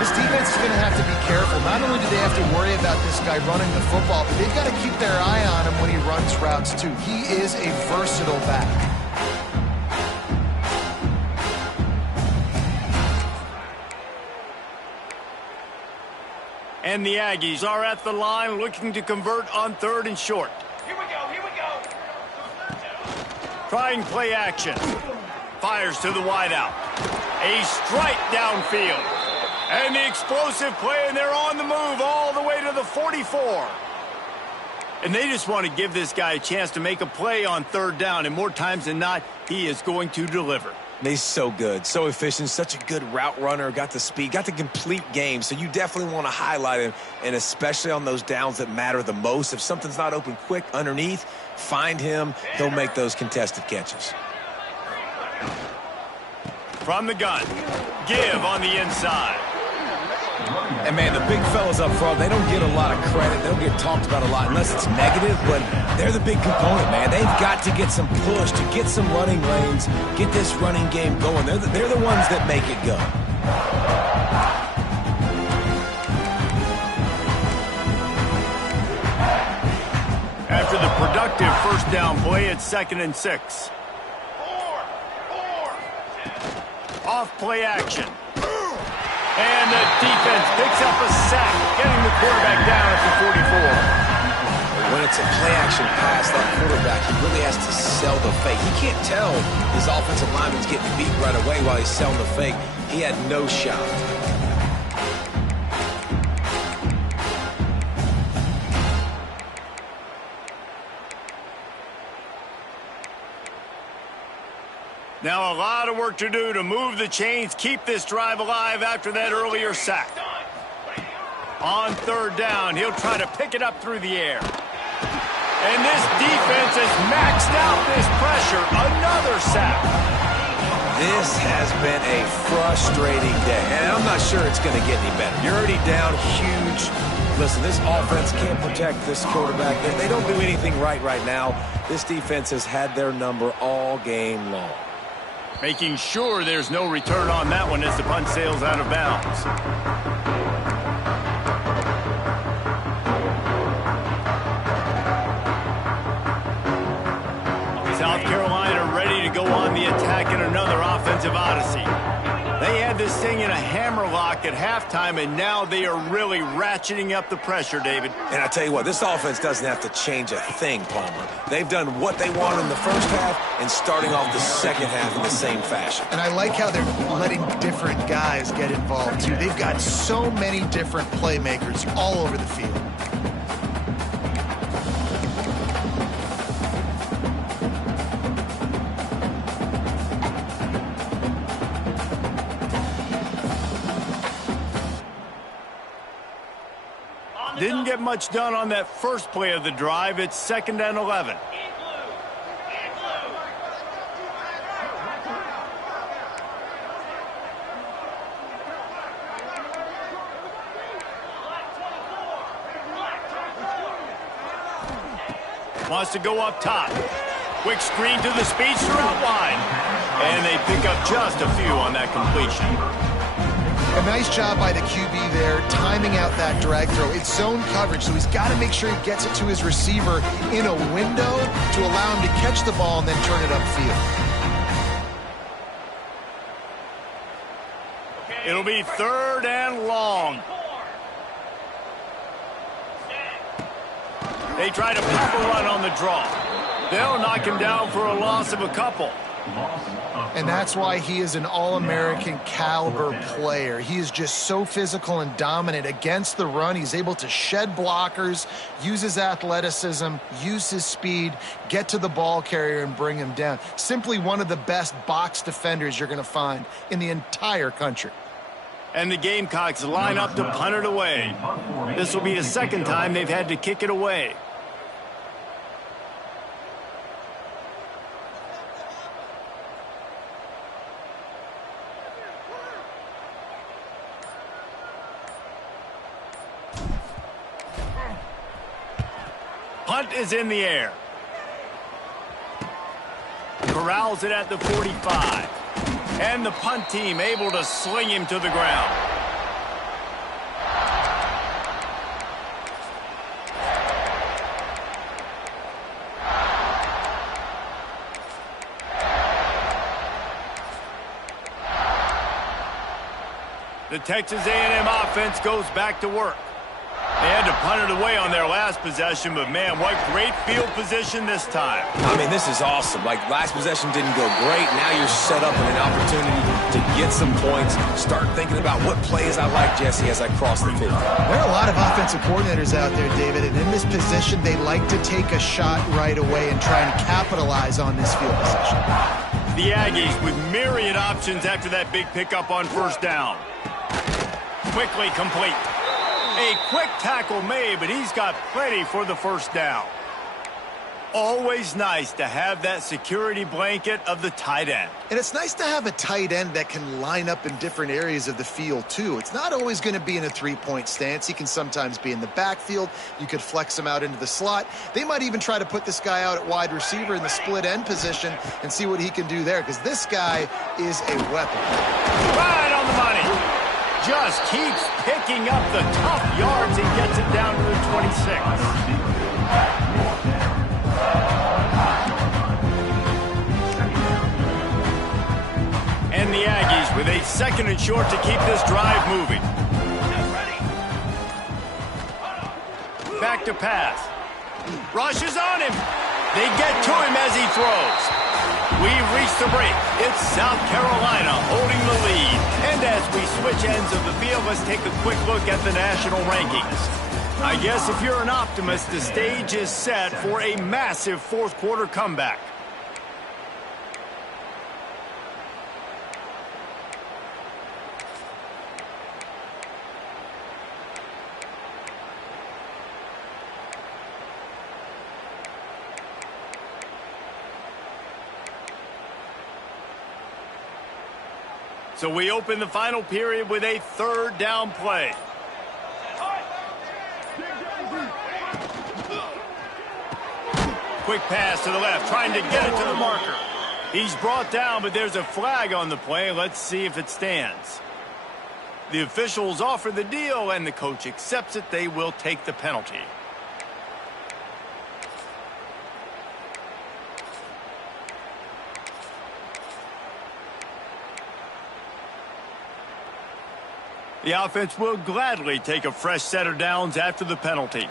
This defense is going to have to be careful. Not only do they have to worry about this guy running the football, but they've got to keep their eye on him when he runs routes too. He is a versatile back. And the Aggies are at the line looking to convert on 3rd and short. Here we go. Trying play action. Fires to the wideout. A strike downfield. And the explosive play, and they're on the move all the way to the 44. And they just want to give this guy a chance to make a play on 3rd down, and more times than not, he is going to deliver. He's so good, so efficient, such a good route runner, got the speed, got the complete game, so you definitely want to highlight him, and especially on those downs that matter the most. If something's not open quick underneath, find him, he'll make those contested catches. From the gun, give on the inside. And, man, the big fellas up front, they don't get a lot of credit. They don't get talked about a lot unless it's negative, but they're the big component, man. They've got to get some push, to get some running lanes, get this running game going. They're the ones that make it go. After the productive first down play, it's 2nd and 6. Off play action. And the defense picks up a sack, getting the quarterback down at the 44. When it's a play-action pass, that quarterback, he really has to sell the fake. He can't tell his offensive lineman's getting beat right away while he's selling the fake. He had no shot. Now a lot of work to do to move the chains, keep this drive alive after that earlier sack. On 3rd down, he'll try to pick it up through the air. And this defense has maxed out this pressure. Another sack. This has been a frustrating day, and I'm not sure it's going to get any better. You're already down huge. Listen, this offense can't protect this quarterback. If they don't do anything right now, this defense has had their number all game long. Making sure there's no return on that one as the punt sails out of bounds. South Carolina ready to go on the attack in another offensive odyssey. They had this thing in a hammerlock at halftime, and now they are really ratcheting up the pressure, David. And I tell you what, this offense doesn't have to change a thing, Palmer. They've done what they wanted in the first half and starting off the second half in the same fashion. And I like how they're letting different guys get involved, too. They've got so many different playmakers all over the field. Didn't get much done on that first play of the drive. It's 2nd and 11. Wants to go up top. Quick screen to the speedster out wide. And they pick up just a few on that completion. A nice job by the QB there, timing out that drag throw. It's zone coverage, so he's got to make sure he gets it to his receiver in a window to allow him to catch the ball and then turn it upfield. It'll be 3rd and long. They try to pop a run on the draw. They'll knock him down for a loss of a couple. And that's why he is an All-American caliber player. He is just so physical and dominant against the run. He's able to shed blockers, use his athleticism, use his speed, get to the ball carrier and bring him down. Simply one of the best box defenders you're going to find in the entire country. And the Gamecocks line up to punt it away. This will be the 2nd time they've had to kick it away. Punt is in the air. Corrals it at the 45. And the punt team able to sling him to the ground. The Texas A&M offense goes back to work. They had to punt it away on their last possession, but, man, what great field position this time. I mean, this is awesome. Like, last possession didn't go great. Now you're set up with an opportunity to get some points. Start thinking about what plays I like, Jesse, as I cross the field. There are a lot of offensive coordinators out there, David, and in this position, they like to take a shot right away and try and capitalize on this field position. The Aggies with myriad options after that big pickup on 1st down. Quickly complete. A quick tackle made, but he's got plenty for the 1st down. Always nice to have that security blanket of the tight end. And it's nice to have a tight end that can line up in different areas of the field, too. It's not always going to be in a three-point stance. He can sometimes be in the backfield. You could flex him out into the slot. They might even try to put this guy out at wide receiver in the split end position and see what he can do there, because this guy is a weapon. Right on the money. Just keeps picking up the tough yards and gets it down to the 26. And the Aggies with a 2nd and short to keep this drive moving. Back to pass. Rush is on him. They get to him as he throws. We've reached the break. It's South Carolina holding the lead. And as we switch ends of the field, let's take a quick look at the national rankings. I guess if you're an optimist, the stage is set for a massive fourth quarter comeback. So we open the final period with a 3rd down play. Quick pass to the left, trying to get it to the marker. He's brought down, but there's a flag on the play. Let's see if it stands. The officials offer the deal, and the coach accepts it. They will take the penalty. The offense will gladly take a fresh set of downs after the penalty.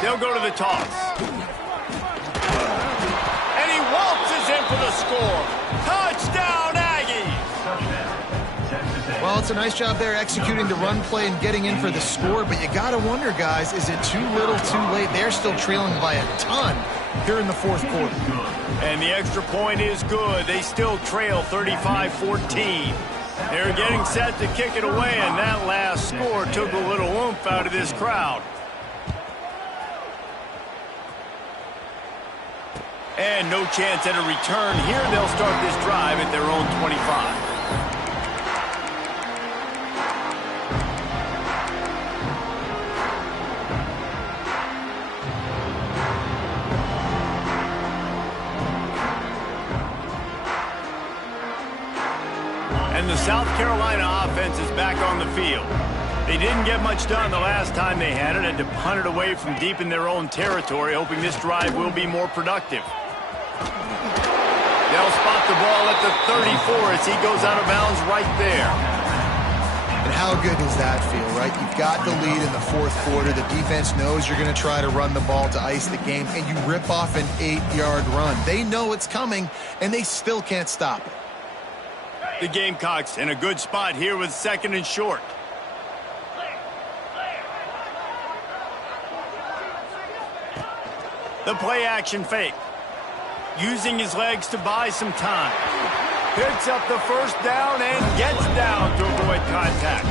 They'll go to the toss. And he waltzes in for the score. Touchdown, Aggies! Well, it's a nice job there executing the run play and getting in for the score, but you got to wonder, guys, is it too little, too late? They're still trailing by a ton here in the fourth quarter. And the extra point is good. They still trail 35-14. They're getting set to kick it away, and that last score took a little oomph out of this crowd. And no chance at a return here. They'll start this drive at their own 25. And the South Carolina offense is back on the field. They didn't get much done the last time they had to punt it away from deep in their own territory, hoping this drive will be more productive. They'll spot the ball at the 34 as he goes out of bounds right there. And how good does that feel, right? You've got the lead in the fourth quarter. The defense knows you're going to try to run the ball to ice the game, and you rip off an 8-yard run. They know it's coming, and they still can't stop it. The Gamecocks in a good spot here with 2nd and short. The play action fake. Using his legs to buy some time. Picks up the first down and gets down to avoid contact.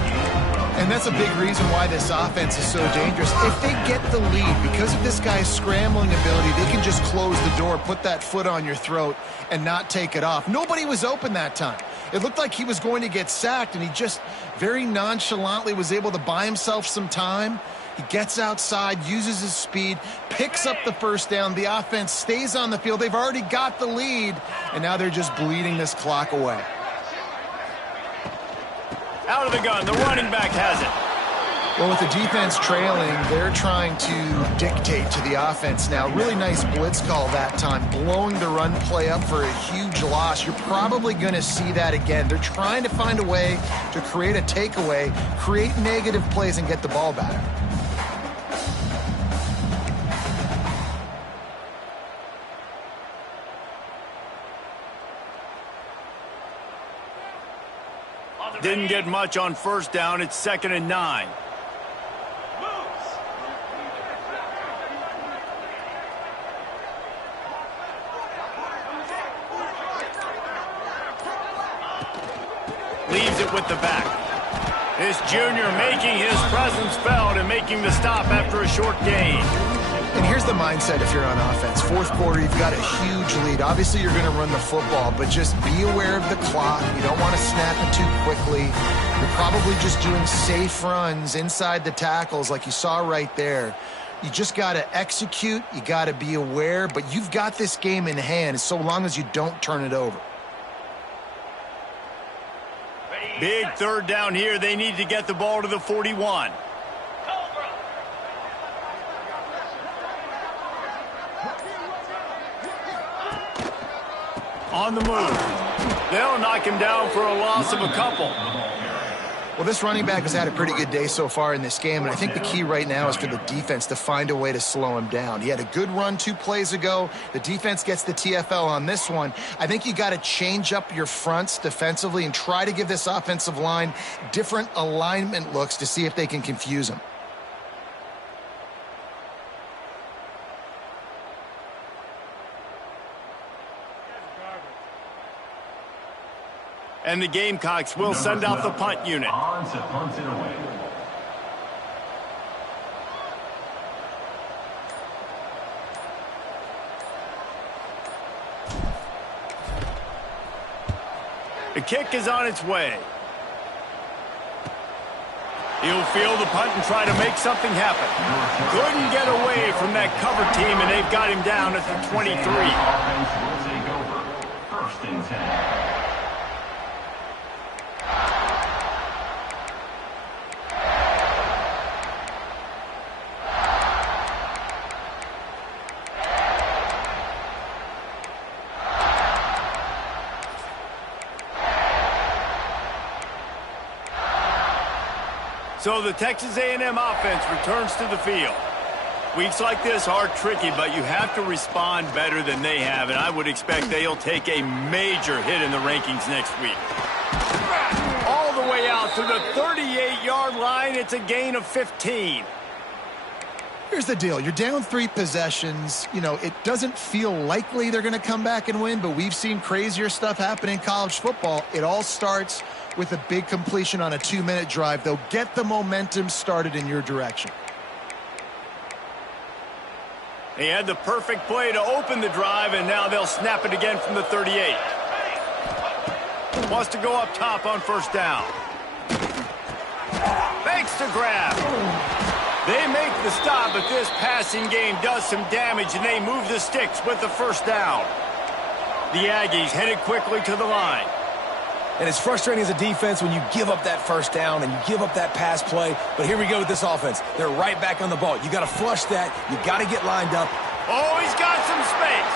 And that's a big reason why this offense is so dangerous. If they get the lead, because of this guy's scrambling ability, they can just close the door, put that foot on your throat, and not take it off. Nobody was open that time. It looked like he was going to get sacked, and he just very nonchalantly was able to buy himself some time. He gets outside, uses his speed, picks up the first down. The offense stays on the field. They've already got the lead, and now they're just bleeding this clock away. Out of the gun, the running back has it. Well, with the defense trailing, they're trying to dictate to the offense now. Really nice blitz call that time, blowing the run play up for a huge loss. You're probably going to see that again. They're trying to find a way to create a takeaway, create negative plays, and get the ball back. Didn't get much on first down. It's 2nd and 9. Leaves it with the back. This junior making his presence felt and making the stop after a short gain. And here's the mindset if you're on offense. Fourth quarter, you've got a huge lead. Obviously, you're going to run the football, but just be aware of the clock. You don't want to snap it too quickly. You're probably just doing safe runs inside the tackles like you saw right there. You just got to execute. You got to be aware, but you've got this game in hand so long as you don't turn it over. Big third down here. They need to get the ball to the 41. On the move. They'll knock him down for a loss of a couple. Well, this running back has had a pretty good day so far in this game, and I think the key right now is for the defense to find a way to slow him down. He had a good run 2 plays ago. The defense gets the TFL on this one. I think you got to change up your fronts defensively and try to give this offensive line different alignment looks to see if they can confuse him. And the Gamecocks will send out the punt unit. On to punt it away. The kick is on its way. He'll field the punt and try to make something happen. Couldn't get away from that cover team, and they've got him down at the 23. Offense will take over. First and 10. So the Texas A&M offense returns to the field. Weeks like this are tricky, but you have to respond better than they have, and I would expect they'll take a major hit in the rankings next week. All the way out to the 38-yard line. It's a gain of 15. Here's the deal. You're down 3 possessions. You know, it doesn't feel likely they're going to come back and win, but we've seen crazier stuff happen in college football. It all starts with a big completion on a 2-minute drive. They'll get the momentum started in your direction. They had the perfect play to open the drive, and now they'll snap it again from the 38. Wants to go up top on first down. Fakes to grab. They make the stop, but this passing game does some damage, and they move the sticks with the first down. The Aggies headed quickly to the line. And it's frustrating as a defense when you give up that first down and you give up that pass play. But here we go with this offense. They're right back on the ball. You got to flush that. You got to get lined up. Oh, he's got some space.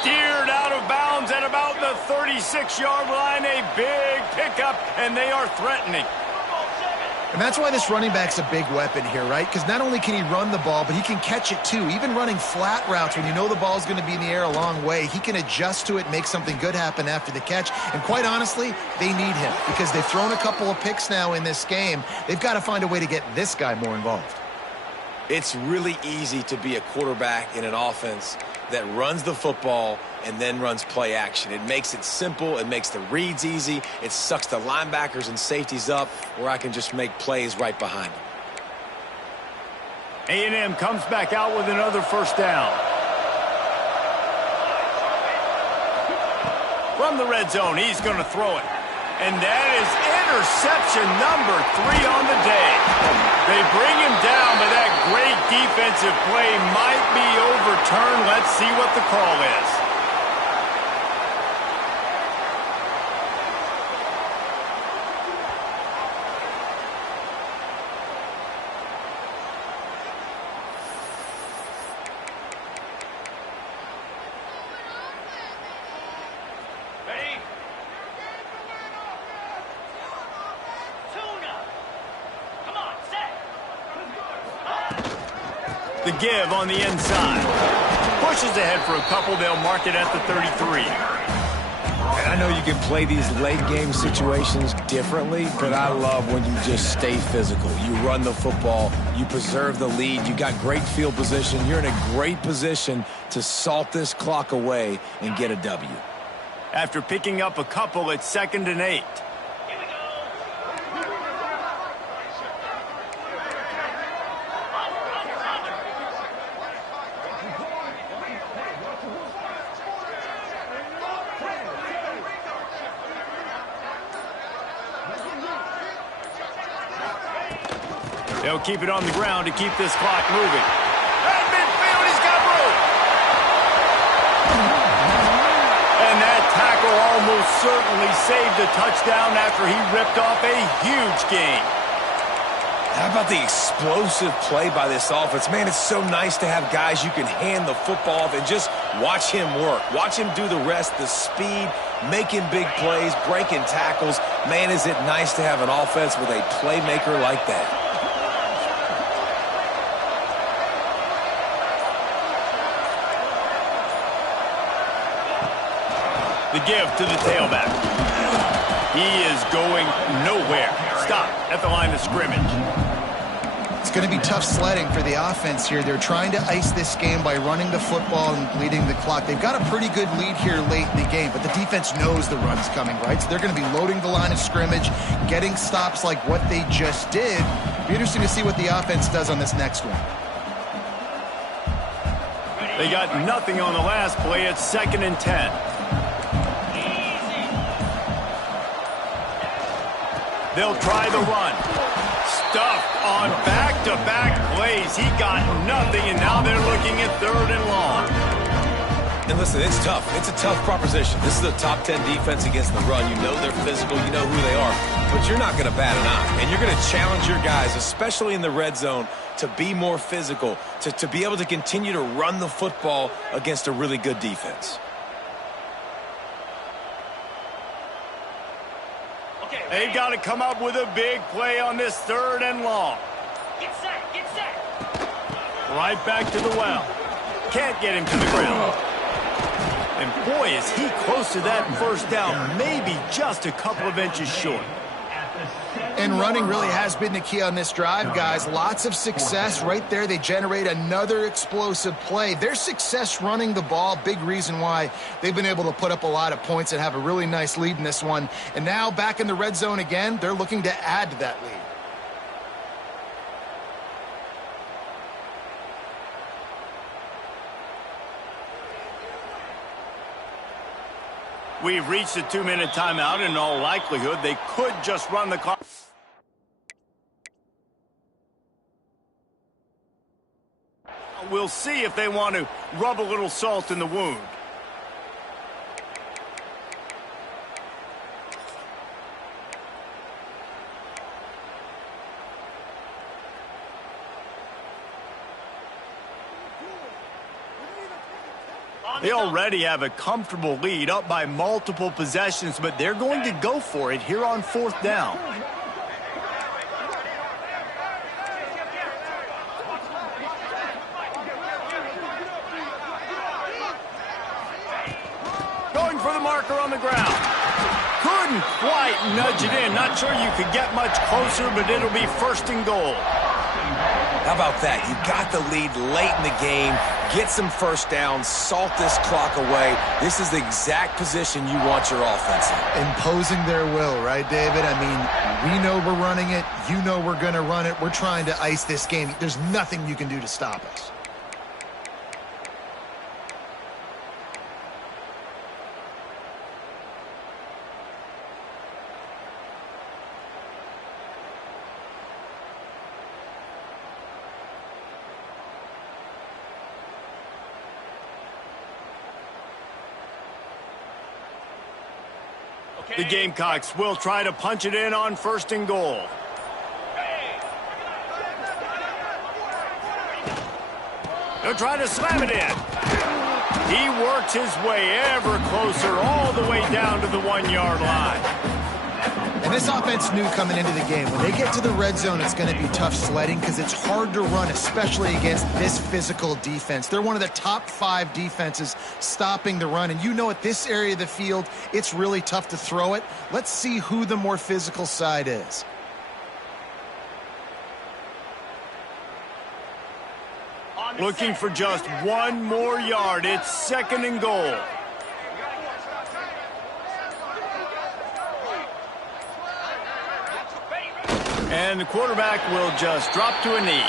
Steered out of bounds at about the 36-yard line. A big pickup, and they are threatening. And that's why this running back's a big weapon here, right? Because not only can he run the ball, but he can catch it too. Even running flat routes when you know the ball's going to be in the air a long way, he can adjust to it, make something good happen after the catch. And quite honestly, they need him because they've thrown a couple of picks now in this game. They've got to find a way to get this guy more involved. It's really easy to be a quarterback in an offense that runs the football and then runs play action. It makes it simple. It makes the reads easy. It sucks the linebackers and safeties up where I can just make plays right behind them. A&M comes back out with another first down. From the red zone, he's going to throw it. And that is interception number 3 on the day. They bring him down, but that great defensive play might be overturned. Let's see what the call is. The give on the inside. Pushes ahead for a couple. They'll mark it at the 33. And I know you can play these late-game situations differently, but I love when you just stay physical. You run the football. You preserve the lead. You got great field position. You're in a great position to salt this clock away and get a W. After picking up a couple, it's 2nd and 8. They'll keep it on the ground to keep this clock moving. At midfield, he's got room. And that tackle almost certainly saved a touchdown after he ripped off a huge gain. How about the explosive play by this offense? Man, it's so nice to have guys you can hand the football off and just watch him work. Watch him do the rest, the speed, making big plays, breaking tackles. Man, is it nice to have an offense with a playmaker like that. The give to the tailback. He is going nowhere. Stop at the line of scrimmage. It's going to be tough sledding for the offense here. They're trying to ice this game by running the football and bleeding the clock. They've got a pretty good lead here late in the game, but the defense knows the run's coming, right? So they're going to be loading the line of scrimmage, getting stops like what they just did. Be interesting to see what the offense does on this next one. They got nothing on the last play. It's 2nd and 10. They'll try the run. Stuffed on back-to-back plays. He got nothing, and now they're looking at 3rd and long. And listen, it's tough. It's a tough proposition. This is a top 10 defense against the run. You know they're physical. You know who they are. But you're not going to bat an eye. And you're going to challenge your guys, especially in the red zone, to be more physical, to be able to continue to run the football against a really good defense. They've got to come up with a big play on this 3rd and long. Get set, get set. Right back to the well. Can't get him to the ground. And boy, is he close to that first down, maybe just a couple of inches short. And running really has been the key on this drive, guys. Lots of success right there. They generate another explosive play. Their success running the ball, big reason why they've been able to put up a lot of points and have a really nice lead in this one. And now back in the red zone again, they're looking to add to that lead. We've reached a 2-minute timeout, and in all likelihood, they could just run the clock. We'll see if they want to rub a little salt in the wound. They already have a comfortable lead, up by multiple possessions, but they're going to go for it here on 4th down. Going for the marker on the ground. Couldn't quite nudge it in. Not sure you could get much closer, but it'll be 1st and goal. How about that? You got the lead late in the game. Get some first downs. Salt this clock away. This is the exact position you want your offense in. Imposing their will, right, David? I mean, we know we're running it. You know we're going to run it. We're trying to ice this game. There's nothing you can do to stop us. The Gamecocks will try to punch it in on 1st and goal. They'll try to slam it in. He works his way ever closer all the way down to the 1-yard line. And this offense knew coming into the game, when they get to the red zone, it's going to be tough sledding because it's hard to run, especially against this physical defense. They're one of the top 5 defenses stopping the run. And you know, at this area of the field, it's really tough to throw it. Let's see who the more physical side is. Looking for just 1 more yard. It's 2nd and goal. And the quarterback will just drop to a knee.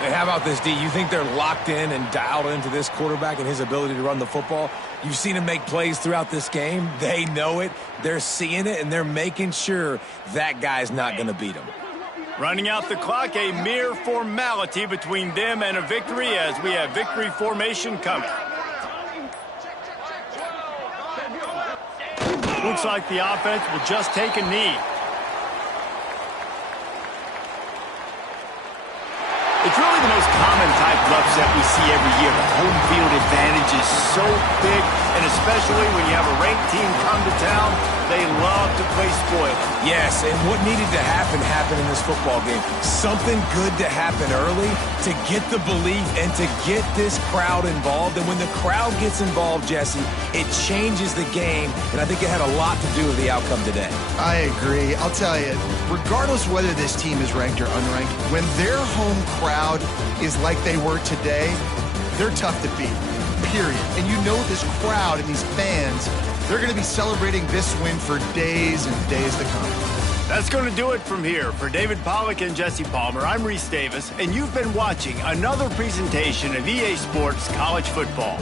Hey, how about this, D? You think they're locked in and dialed into this quarterback and his ability to run the football? You've seen him make plays throughout this game. They know it. They're seeing it, and they're making sure that guy's not going to beat him. Running out the clock, a mere formality between them and a victory as we have victory formation coming. Looks like the offense will just take a knee. It's really the most common type of upset we see every year. The home field advantage is so big, and especially when you have a ranked team come to town, they love to play spoiler. Yes, and what needed to happen happened in this football game. Something good to happen early to get the belief and to get this crowd involved. And when the crowd gets involved, Jesse, it changes the game, and I think it had a lot to do with the outcome today. I agree. I'll tell you, regardless whether this team is ranked or unranked, when their home crowd is like they were today, they're tough to beat, period. And you know this crowd and these fans, they're going to be celebrating this win for days and days to come. That's going to do it from here. For David Pollack and Jesse Palmer, I'm Reese Davis, and you've been watching another presentation of EA Sports College Football.